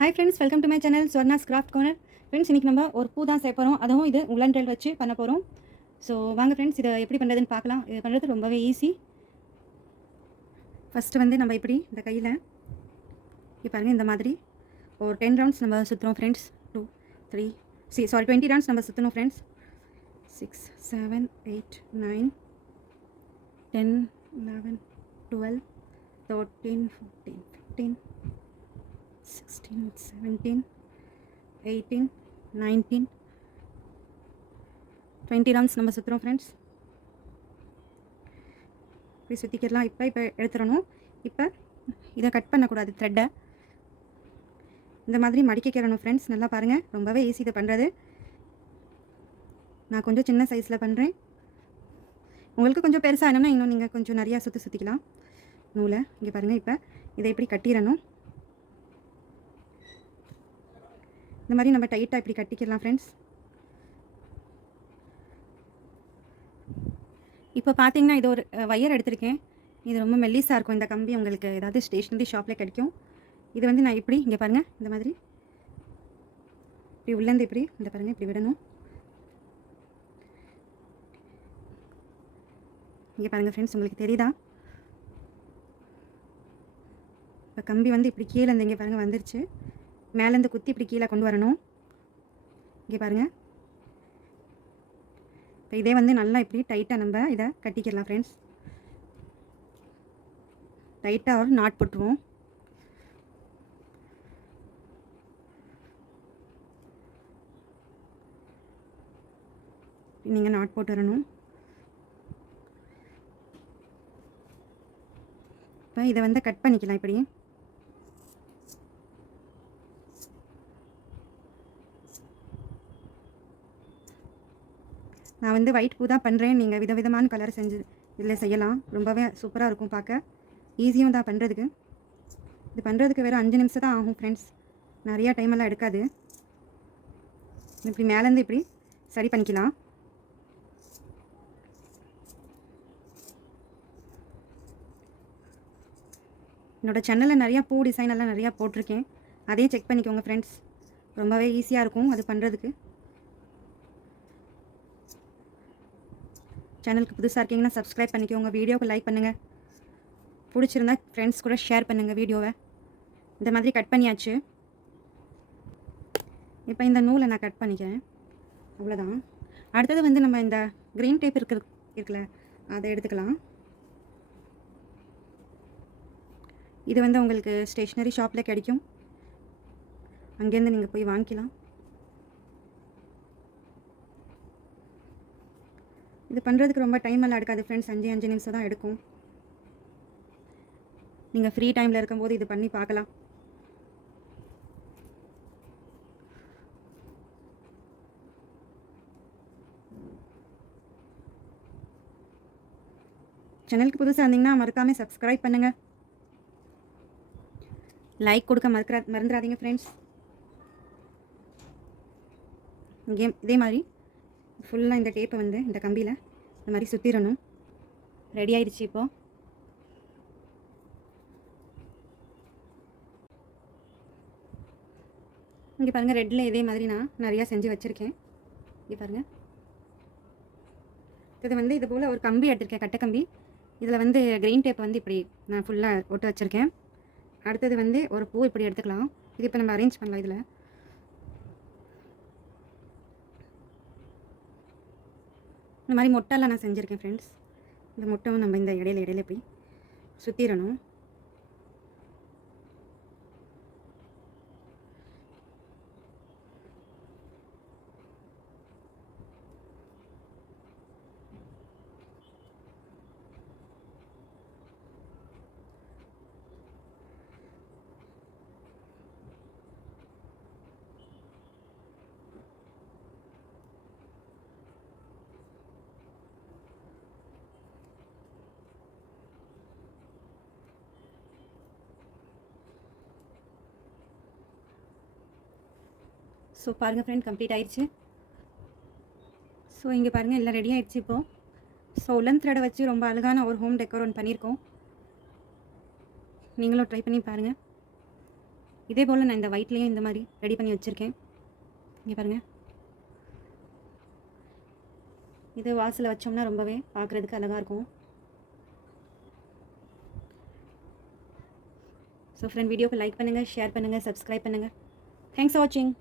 Hi friends, welcome to my channel Swarna's craft corner. Friends, இன்றைக்கி நம்ம ஒரு பூ தான் செய்ய போகிறோம். அதுவும் இது உலன் டைல் வச்சு பண்ண போகிறோம். ஸோ வாங்க ஃப்ரெண்ட்ஸ், இதை எப்படி பண்ணுறதுன்னு பார்க்கலாம். இது பண்ணுறது ரொம்பவே ஈஸி. ஃபஸ்ட்டு வந்து நம்ம இப்படி இந்த கையில் இப்போ பாருங்கள், இந்த மாதிரி ஒரு 10 ரவுண்ட்ஸ் நம்ம சுற்றுறோம் ஃப்ரெண்ட்ஸ். 2 3 20 ரவுண்ட்ஸ் நம்ம சுற்றணும் ஃப்ரெண்ட்ஸ். 6 7 8 9 10 11 12 13 14 15 16 17 18 19 20 ரவுண்ட்ஸ் நம்ம சுற்றுறோம் ஃப்ரெண்ட்ஸ். இப்படி சுற்றிக்கிடலாம். இப்போ எடுத்துடணும். இப்போ இதை கட் பண்ணக்கூடாது. த்ரெட்டை இந்த மாதிரி மடிக்கிக்கிறணும் ஃப்ரெண்ட்ஸ். நல்லா பாருங்கள், ரொம்பவே ஈஸி இதை பண்ணுறது. நான் கொஞ்சம் சின்ன சைஸில் பண்ணுறேன். உங்களுக்கு கொஞ்சம் பெருசாக வேணும்னா இன்னும் நீங்கள் கொஞ்சம் நிறையா சுற்றிக்கலாம் நூலை. இங்கே பாருங்கள், இப்போ இதை இப்படி கட்டிடணும். இந்த மாதிரி நம்ம டைட்டாக இப்படி கட்டிக்கலாம் ஃப்ரெண்ட்ஸ். இப்போ பார்த்தீங்கன்னா, இது ஒரு வயர் எடுத்திருக்கேன். இது ரொம்ப மெல்லிஸாக இருக்கும். இந்த கம்பி உங்களுக்கு ஏதாவது ஸ்டேஷ்னரி ஷாப்பில் கிடைக்கும். இது வந்து நான் இப்படி இங்கே பாருங்கள், இந்த மாதிரி இப்படி உள்ளேருந்து இப்படி இந்த பாருங்கள் இப்படி விடணும். இங்கே பாருங்கள் ஃப்ரெண்ட்ஸ், உங்களுக்கு தெரியுதா? இப்போ கம்பி வந்து இப்படி கீழே இருந்து இங்கே பாருங்கள் வந்துருச்சு. மேலேருந்து குத்தி இப்படி கீழே கொண்டு வரணும். இங்கே பாருங்கள். இப்போ இதே வந்து நல்லா இப்படி டைட்டாக நம்ம இதை கட்டிக்கலாம் ஃப்ரெண்ட்ஸ். டைட்டாக ஒரு நாட் போட்டுருவோம். நீங்கள் நாட் போட்டு வரணும். இப்போ இதை வந்து கட் பண்ணிக்கலாம் இப்படி. நான் வந்து ஒயிட் பூ தான் பண்ணுறேன். நீங்கள் விதவிதமான கலர் செஞ்சு இதில் செய்யலாம். ரொம்பவே சூப்பராக இருக்கும் பார்க்க. ஈஸியும் தான் பண்ணுறதுக்கு. இது பண்ணுறதுக்கு வெறும் 5 நிமிஷம் தான் ஆகும் ஃப்ரெண்ட்ஸ். நிறையா டைமெல்லாம் எடுக்காது. இப்படி மேலேருந்து இப்படி சரி பண்ணிக்கலாம். என்னோடய சேனலில் நிறையா பூ டிசைன் எல்லாம் நிறையா போட்டிருக்கேன். அதையும் செக் பண்ணிக்கோங்க ஃப்ரெண்ட்ஸ். ரொம்பவே ஈஸியாக இருக்கும் அது பண்ணுறதுக்கு. சேனலுக்கு புதுசாக இருக்கீங்கன்னா சப்ஸ்கிரைப் பண்ணிக்கோங்க. வீடியோவுக்கு லைக் பண்ணுங்கள். பிடிச்சிருந்தா ஃப்ரெண்ட்ஸ் கூட ஷேர் பண்ணுங்கள் வீடியோவை. இந்த மாதிரி கட் பண்ணியாச்சு. இப்போ இந்த நூலை நான் கட் பண்ணிக்கிறேன். அவ்வளோதான். அடுத்தது வந்து நம்ம இந்த க்ரீன் டேப் இருக்குல்ல, அதை எடுத்துக்கலாம். இது வந்து உங்களுக்கு ஸ்டேஷ்னரி ஷாப்பில் கிடைக்கும். அங்கேருந்து நீங்கள் போய் வாங்கிக்கலாம். இது பண்ணுறதுக்கு ரொம்ப டைம் எல்லாம் எடுக்காது ஃப்ரெண்ட்ஸ். 5 நிமிஷம் தான் எடுக்கும். நீங்கள் ஃப்ரீ டைமில் இருக்கும்போது இது பண்ணி பார்க்கலாம். சேனலுக்கு புதுசாக இருந்தீங்கன்னா மறக்காமல் சப்ஸ்கிரைப் பண்ணுங்கள். லைக் கொடுக்க மறந்துடாதீங்க ஃப்ரெண்ட்ஸ். இதே மாதிரி ஃபுல்லாக இந்த டேப்பை வந்து இந்த கம்பியில் இந்த மாதிரி சுற்றிடணும். ரெடி ஆயிடுச்சு. இப்போது இங்கே பாருங்கள், ரெட்டில் இதே மாதிரி நான் நிறையா செஞ்சு வச்சுருக்கேன். இங்கே பாருங்கள். இது வந்து இது போல் ஒரு கம்பி எடுத்திருக்கேன், கட்டை கம்பி. இதில் வந்து க்ரீன் டேப் வந்து இப்படி நான் ஃபுல்லாக போட்டு வச்சுருக்கேன். அடுத்தது வந்து ஒரு பூ இப்படி எடுத்துக்கலாம். இது இப்போ நம்ம அரேஞ்ச் பண்ணலாம். இதில் இந்த மாதிரி மொட்டைலாம் நான் செஞ்சுருக்கேன் ஃப்ரெண்ட்ஸ். இந்த மொட்டையும் நம்ம இந்த இடையில போய் சுற்றிடணும். ஸோ பாருங்கள் ஃப்ரெண்ட், கம்ப்ளீட் ஆயிடுச்சு. ஸோ இங்கே பாருங்கள், எல்லாம் ரெடி ஆகிடுச்சு இப்போது. ஸோ உலன் த்ரெடை வச்சு ரொம்ப அழகான ஒரு ஹோம் டெக்கோர் ஒன்று பண்ணியிருக்கோம். நீங்களும் ட்ரை பண்ணி பாருங்கள். இதே போல் நான் இந்த ஒயிட்லேயும் இந்த மாதிரி ரெடி பண்ணி வச்சுருக்கேன். இங்கே பாருங்கள், இது வாசலில் வச்சோம்னா ரொம்பவே பார்க்குறதுக்கு அழகாக இருக்கும். ஸோ ஃப்ரெண்ட், வீடியோக்கு லைக் பண்ணுங்கள், ஷேர் பண்ணுங்கள், சப்ஸ்கிரைப் பண்ணுங்கள். தேங்க்ஸ் ஃபார் வாட்சிங்.